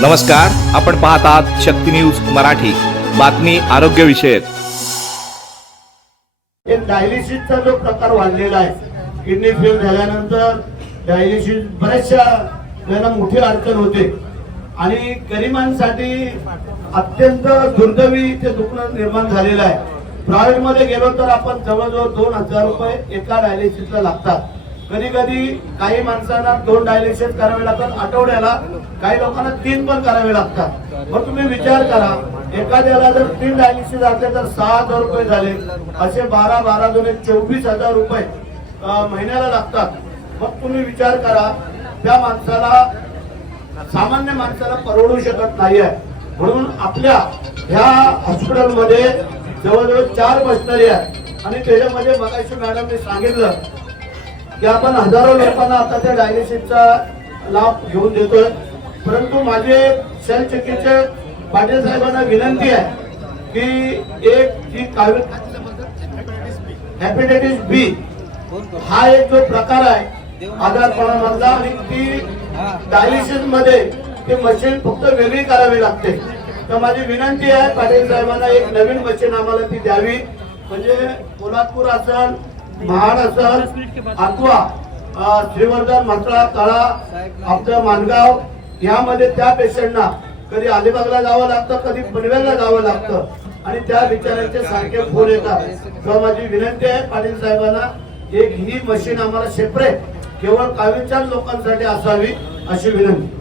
नमस्कार आपण पाहत आहात शक्ती न्यूज मराठी बातमी आरोग्य विषयक. डायलिसिसचा जो प्रकार वाढलेला आहे किडनी फेल झाल्यानंतर डायलिसिस बऱ्याचशा त्यांना मोठी अडचण होते. आणि गरिबांसाठी अत्यंत दुर्दैवी ते दुखणं निर्माण झालेलं आहे. प्रायव्हेटमध्ये गेलो तर आपण जवळजवळ दोन हजार रुपये एका डायलिसिसला लागतात. कधी कधी काही माणसांना दोन डायलिसिस करावे लागतात आठवड्याला. काही लोकांना तीन पण करावे लागतात. मग तुम्ही विचार करा एखाद्याला जर तीन डायलिसिस असले तर सहा हजार रुपये झाले. असे बारा बारा दोन चोवीस हजार रुपये महिन्याला लागतात. मग तुम्ही विचार करा त्या माणसाला सामान्य माणसाला परवडू शकत नाही आहे. म्हणून आपल्या ह्या हॉस्पिटलमध्ये जवळजवळ चार मशनरी आहेत. आणि त्याच्यामध्ये मगाशी मॅडमने सांगितलं की आपण हजारो लोकांना आता त्या डायलिसिसचा लाभ घेऊन देतोय. परंतु माझे शल्यचिकित्सक पाटील साहेबांना विनंती आहे की एक जी कावी हेपेटायटिस बी हा एक जो प्रकार आहे आजारपणामधला आणि ती डायलिसिसमध्ये ते मशीन फक्त वेगळी करावी लागते. तर माझी विनंती आहे पाटील साहेबांना एक नवीन मशीन आम्हाला ती द्यावी. म्हणजे कोल्हापूर असेल महाराष्ट्र अथवा श्रीवर्धन म्हसळा तळा आपलं मानगाव यामध्ये त्या पेशंटना कधी अलिबागला जावं लागतं कधी पनवेलला जावं लागतं. आणि त्या बिचाऱ्यांचे सारखे फोन येतात. तेव्हा माझी विनंती आहे पाटील साहेबांना एक ही मशीन आम्हाला सेपरेट केवळ कावीच्या लोकांसाठी असावी अशी विनंती.